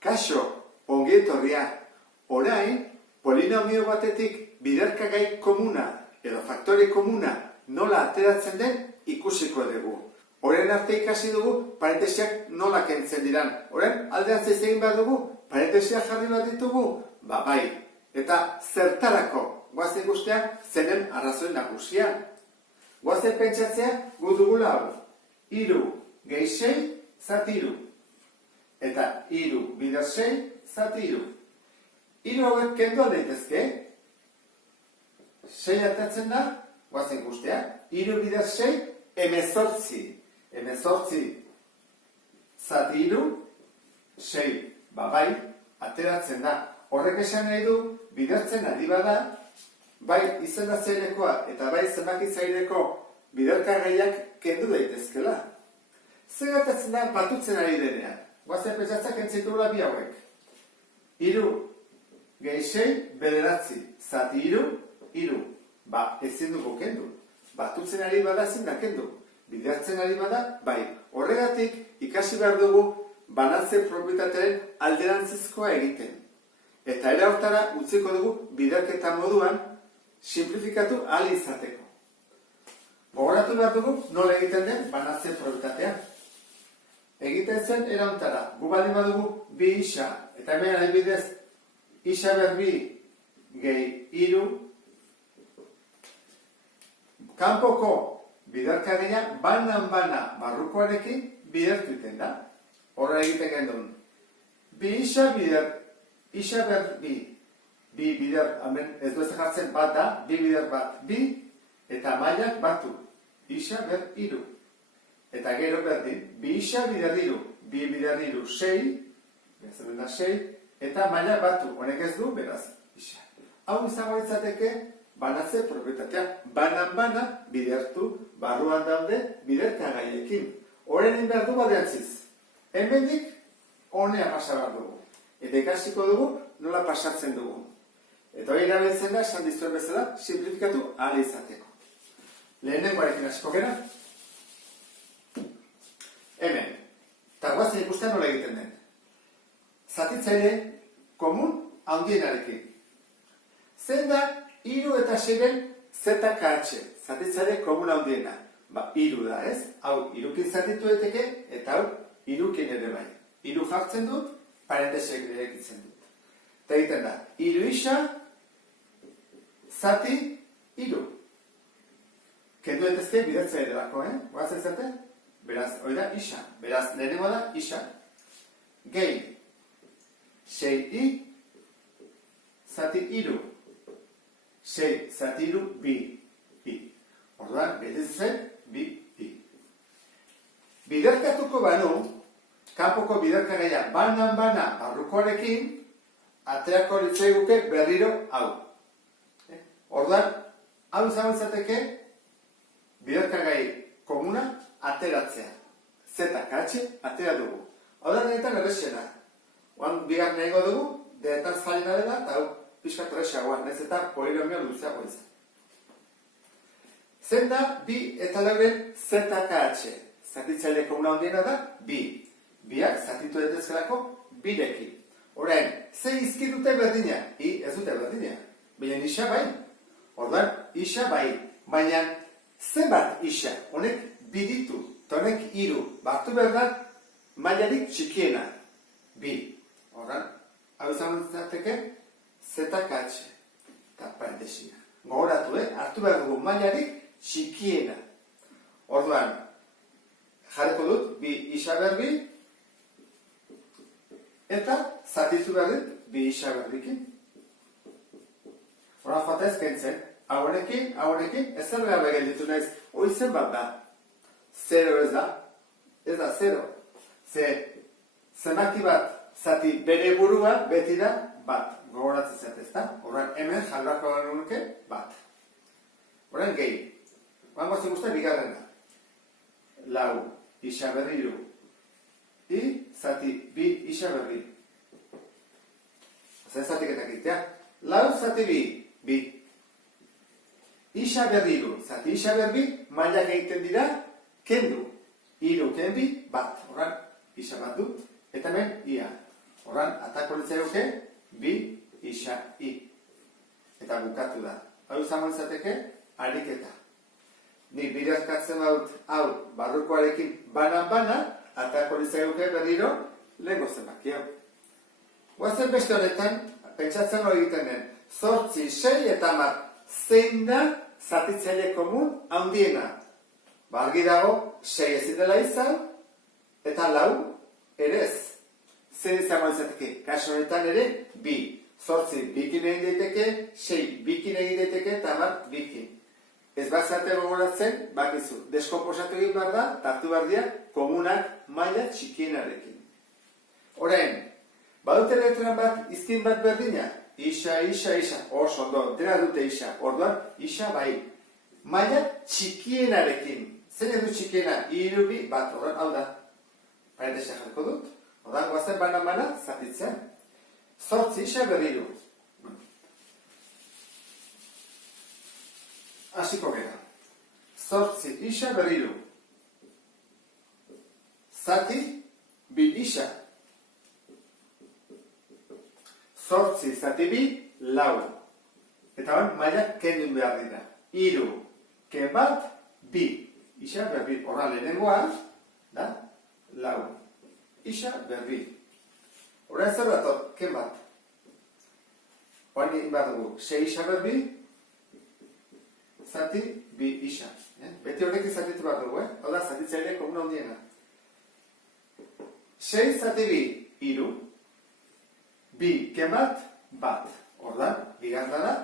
Kaixo, ongi etorria. Orain, polinomio batetik biderkagai komuna edo faktore komuna nola ateratzen den ikusiko dugu. Orain arte ikasi dugu parentesiak nola kentzen diran. Orain, alderantzez egin behar dugu, parentesiak jarri bat ditugu? Bai. Eta zertarako, guazen guztia, zenen arrazoi nagusia. Guazen pentsatzea gu dugula hau. 3 gehi 6 zati 3. Eta 3 bider 6 zati 3. 3 hauek kendu aldeitezke. 6 atatzen da, guazen guztia. 3 bider 6, 18. 18 zati 3, 6. Bai, ateratzen da. Horrek esan nahi du, bidertzen ari bada, bai izendatzailekoa eta bai zenbakitzaileeko biderkagaiak kendu daitezkela. Zer gertatzen da batutzen ari denean? Guazen pentsatzak entzitugula bi hauek. 3 gehi 6, 9, zati 3, 3. Ezin dugu kendu. Batutzen ari bada ezin da kendu. Bidertzen ari bada, bai. Horregatik ikasi behar dugu banatze propietatearen alderantzizkoa egiten. Eta era hortara utziko dugu biderketa moduan simplifikatu ahal izateko. Gogoratu behar dugu nola egiten den banatze propietatea. Egiten zen era hontara. Gu baldin badugu bi isa, eta hemen adibidez isa berbi gehi 3, kanpoko biderkagaia banan-bana barrukoarekin bidertu iten da. Horra egiten gendun. Bi isa bider, isa berbi, bi bider, hemen ez du ez jartzen bat da, bi bider bat, bi, eta mailak batu. Isa ber 3. Eta gero berdin, bi isa bider 3, bi bider 3, 6, bezatzen da 6, eta maila batu, honek ez du, beraz, isa. Hau izango litzateke banatze propietatea, banan-bana bidertu barruan daude biderkagaiekin. Horren behar du badeantziz. Hemendik honea pasa behar dugu. Eta ikasiko dugu nola pasatzen dugu. Eta hori erabiltzen da, esan dizuen bezala, simplifikatu ahal izateko. Lehenengoarekin hasiko gara. Hemen. Eta guazen ikusten nola egiten den. Zatitzaile komun handienarekin. Zein da 3 eta 6-en ZKH. Zatitzaile komun handiena. 3 da ez? Hau 3kin zatitu daiteke eta hau 3kin ere bai. 3 jartzen dut, parentesiak irekitzen dut. Eta egiten da, 3 isa, zati 3. Kendu daitezke bidertzaile delako, Guazen zate? Beraz, hori da isa. Beraz, lehenengo da isa. Gehi 6i, zati 3. 6 zati 3, bi. Orduan, betetzen, bi. Biderkatuko banu, kanpoko biderkagaia banan-bana barrukoarekin, aterako litzaiguke berriro hau. Orduan, hau izango izateke biderkagai komuna ateratzea. ZKH atera dugu. Hau da denetan errexena. Oan bigar nahigo dugu, denetan zailena dela, eta hau pixka torrexagoa, nez eta polinomio luzeago izan. Zen da, bi eta lauren ZKH. Zatitzaile komuna handiena da, bi. Biak zatitu daitezkelako birekin. Orain, ze izki dute berdina? Ez dute berdina. Baina isa bai. Orduan, isa bai. Baina, zenbat isa? Honek biditu. Eta honek 3. Bartu behar da, mailarik txikiena. Bi. Orduan, hau izan zateke, ZKH. Eta parentesia. Gogoratu, hartu behar dugu mailarik txikiena. Orduan, jarriko dut, bi isa berbi, eta zatitu behar dut, bi isa berbikin. Horan joatez kentzen, haurekin, ez zer gabe gelditu naiz, hori zen bat da. 0 ez da, 0. Zenbaki bat, zati bere burua, beti da, bat. Gogoratzen zatez da, horan hemen jalbako nuke, bat. Horan gehi. Horan gozen guztia bigarrena. 4 isa berri 3. Zati bi isa berri. Zer zatiketak egitea. 4 zati bi. Isa berri 3. Zati isa berri, mailak egiten dira, kendu. 3 kenbi, bat. Horan, isa bat dut, eta hemen ia. Horran, atako litzaiuke, bi, isa, i. Eta bukatu da. Hau izango izateke, ariketa. Nik bideazkatzen badut, hau, barrukoarekin banan-bana, atako litzaiuke berriro, lehengo zenbaki hau. Guazen beste honetan, pentsatzen hori egiten den, 8, 6 eta 10, zein da zatitzaile komun handiena. Argi dago, 6 ezin dela izan, eta 4 ere ez. Zer izango izateke, kaso honetan ere, 2. 8 bikin egin daiteke, 6 bikin egin daiteke, eta 10 bikin. Ez bazate gogoratzen, bakizu, deskomposatu egin behar da, tartu behar dira, komunak maila txikienarekin. Orain, badute letran bat, izkin bat berdina? Isa, isa, isa, oso ondo, dena dute isa, orduan, isa bai. Maila txikienarekin. Zein edu txikiena? 3, 2, 1, orduan, hau da. Parentesa jarko dut. Orduan, guazen banan-bana, zatitzen. 8 isa berriro. Hasiko gara. 8 isa berriro. Zati, 2 isa. 8 zati 2, 4. Eta hori, maila kendun behar dira. 3, ken bat, 2. Isa berri. Horra lehenengoa, da, 4. Isa berri. Horra zer dator, ken bat. Horra egin behar dugu, 6 isa berri, zati 2 isa. Beti horrekin zatitu behar dugu, hau da, zatitzaile komuna handiena. 6 zati 2, 3. 2, ken bat, bat. Ordan, bigarrana,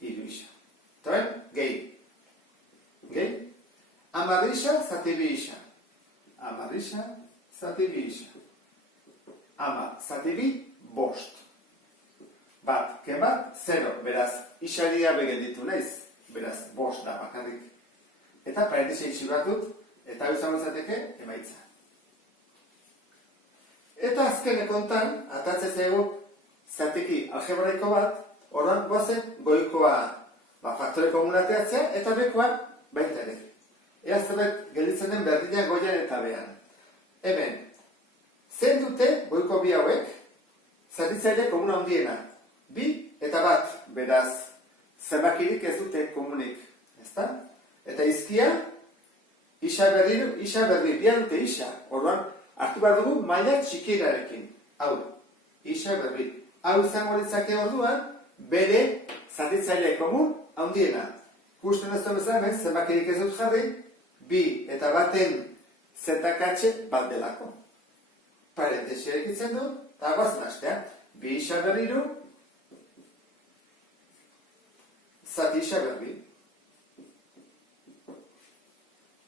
3 isa. Toren, gehi. Gehi. 10 isa, zati 2 isa. 10 isa, zati 2 isa. 10, zati 2, bost. Bat, ken bat, 0. Beraz, isaria begelditu naiz. Beraz, bost da bakarrik. Eta parentesa itxibatut, eta hau izango izateke, emaitza. Eta azkeneko hontan, atatzen zaigu zatiki algebraiko bat, orduan goazen goikoa faktore komunateatzea, eta bekoa baita ere. Ea zerbait gelditzen den berdina goian eta behan. Hemen, zein dute goiko bi hauek, zatitzaile komuna handiena. 2 eta 1, beraz, zenbakirik ez dute komunik. Ezta? Eta izkia, isa berri, bia dute isa. Orduan, hartu behar dugu maila txikirarekin. Hau, isa berri. Hau izango litzake orduan, bere zatitzaile komun handiena. Gusten ez duen bezala, zenbakirik ez dut jarri, 2 eta 1-en zetakatxe bat delako. Parentesia ekitzen du, eta guazen hastea. 2 isa berriru, zati isa berri.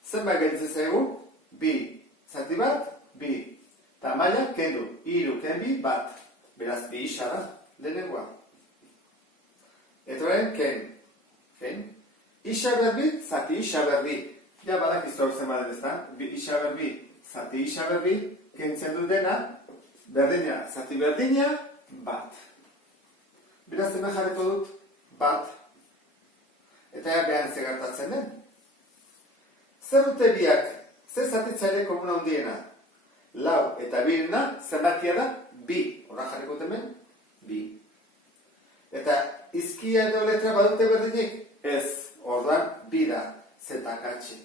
Zenbat gelditzen zaigu, 2 zati bat, 2. Eta maila, kendu, 3, ken 2, bat. Beraz, 2 isa da, lehenengoa. Eta horren, ken. Isa berri, zati isa berri. Ja, badak izortzen baden ez da. 2 isa berri, zati isa berri, kentzen du dena, berdina, zati berdina, bat. Beraz, hemen jarriko dut, bat. Eta behan zegartatzen den. Zer dute biak, zer zatitzaile komuna handiena? 4 eta 2-ena, zenbakia da, 2. Horra jarriko hemen, 2. Eta izkia edo letra badute berdinik? Ez, orduan, 2 da, zetakatxe.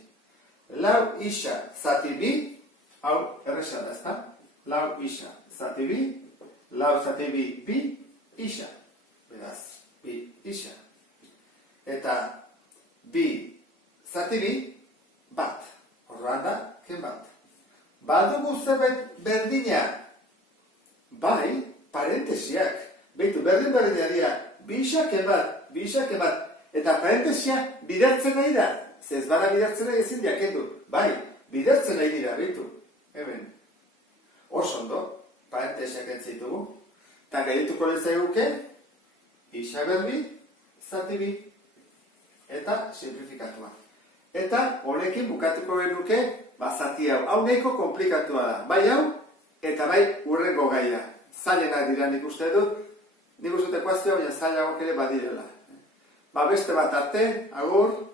4 isa, zati 2, hau erresa da, ezta? 4 isa, zati 2, 4 zati 2, 2 isa. Beraz, 2 isa. Eta 2 zati 2, bat. Horroan da, ken bat. Badugu zerbait berdina. Bai, parentesiak. Beitu, berdina dira. 2 isa, ken bat. 2 isa, ken bat. Eta parentesia bidertzen nahi da. Ez bada bidertzen nahi ezin diakendu. Bai, bidertzen nahi dira, beitu. Hemen. Oso ondo, parentesiak entzitugu. Eta gaituko lezaiguke, isa berbi, zati 2. Eta simplifikatua. Eta honekin bukatuko genuke, zati hau. Hau nahiko komplikatua da. Bai hau, eta bai urrengo gaia. Zailenak dira nik uste dut. Nik uste dut ekuazioa, baina zailagoak ere badirela. Beste bat arte, agur.